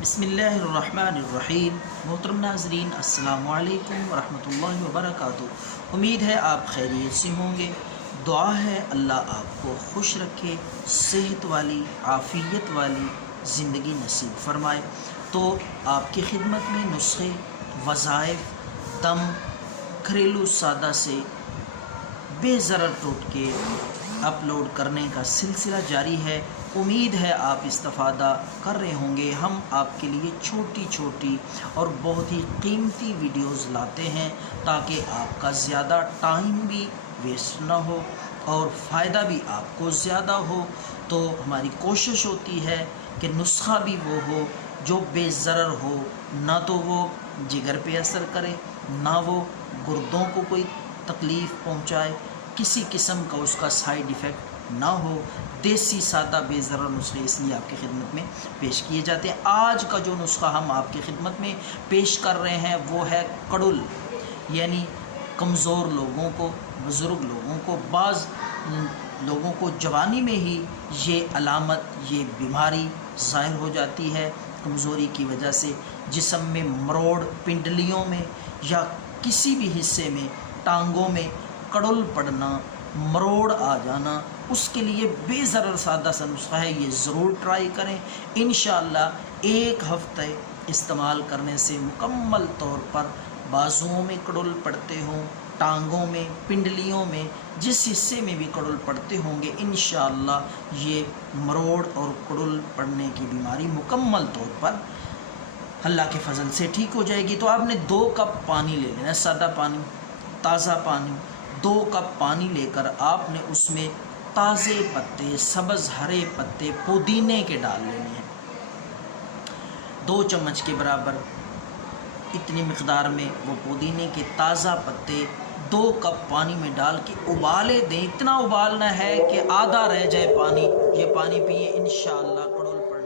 बिस्मिल्लाहिर्रहमानिर्रहीम। मोहतरम नाज़रीन, अस्सलाम वालेकुम वरहमतुल्लाहि वबरकातुहू। उम्मीद है आप खैरियत से होंगे। दुआ है अल्लाह आपको खुश रखे, सेहत वाली आफ़ियत वाली ज़िंदगी नसीब फरमाए। तो आपकी खिदमत में नुस्खे, वज़ाइफ, दम, घरेलू सादा से बेज़रर टोटके अपलोड करने का सिलसिला जारी है। उम्मीद है आप इस्तिफ़ादा कर रहे होंगे। हम आपके लिए छोटी छोटी और बहुत ही कीमती वीडियोज़ लाते हैं ताकि आपका ज़्यादा टाइम भी वेस्ट ना हो और फ़ायदा भी आपको ज़्यादा हो। तो हमारी कोशिश होती है कि नुस्खा भी वो हो जो बेज़रर हो, ना तो वो जिगर पे असर करे, ना वो गुर्दों को कोई तकलीफ़ पहुँचाए, किसी किस्म का उसका साइड इफ़ेक्ट ना हो। देसी सादा बेज़रर नुस्खे इसलिए आपकी खिदमत में पेश किए जाते हैं। आज का जो नुस्खा हम आपकी खिदमत में पेश कर रहे हैं वो है कड़ुल, यानी कमज़ोर लोगों को, बुज़ुर्ग लोगों को, बाज़ लोगों को जवानी में ही ये अलामत, ये बीमारी ज़ाहिर हो जाती है। कमज़ोरी की वजह से जिस्म में मरोड़, पिंडलियों में या किसी भी हिस्से में, टांगों में कड़ुल पड़ना, मरोड़ आ जाना, उसके लिए बेज़रर सादा सा नुस्खा है। ये ज़रूर ट्राई करें। इंशाअल्लाह एक हफ़्ते इस्तेमाल करने से मुकम्मल तौर पर बाजुओं में कड़ुल पड़ते हों, टांगों में, पिंडलियों में, जिस हिस्से में भी कड़ुल पड़ते होंगे, इंशाअल्लाह ये मरोड़ और कड़ुल पड़ने की बीमारी मुकम्मल तौर पर अल्लाह के फ़ज़ल से ठीक हो जाएगी। तो आपने 2 कप पानी ले लेना, सादा पानी, ताज़ा पानी। 2 कप पानी लेकर आपने उसमें ताज़े पत्ते, सब्ज़ हरे पत्ते पुदीने के डाल लेने हैं। 2 चम्मच के बराबर इतनी मिक़दार में वो पुदीने के ताज़ा पत्ते 2 कप पानी में डाल के उबाले दें। इतना उबालना है कि आधा रह जाए पानी। ये पानी पिए, इंशाअल्लाह कड़ुल पड़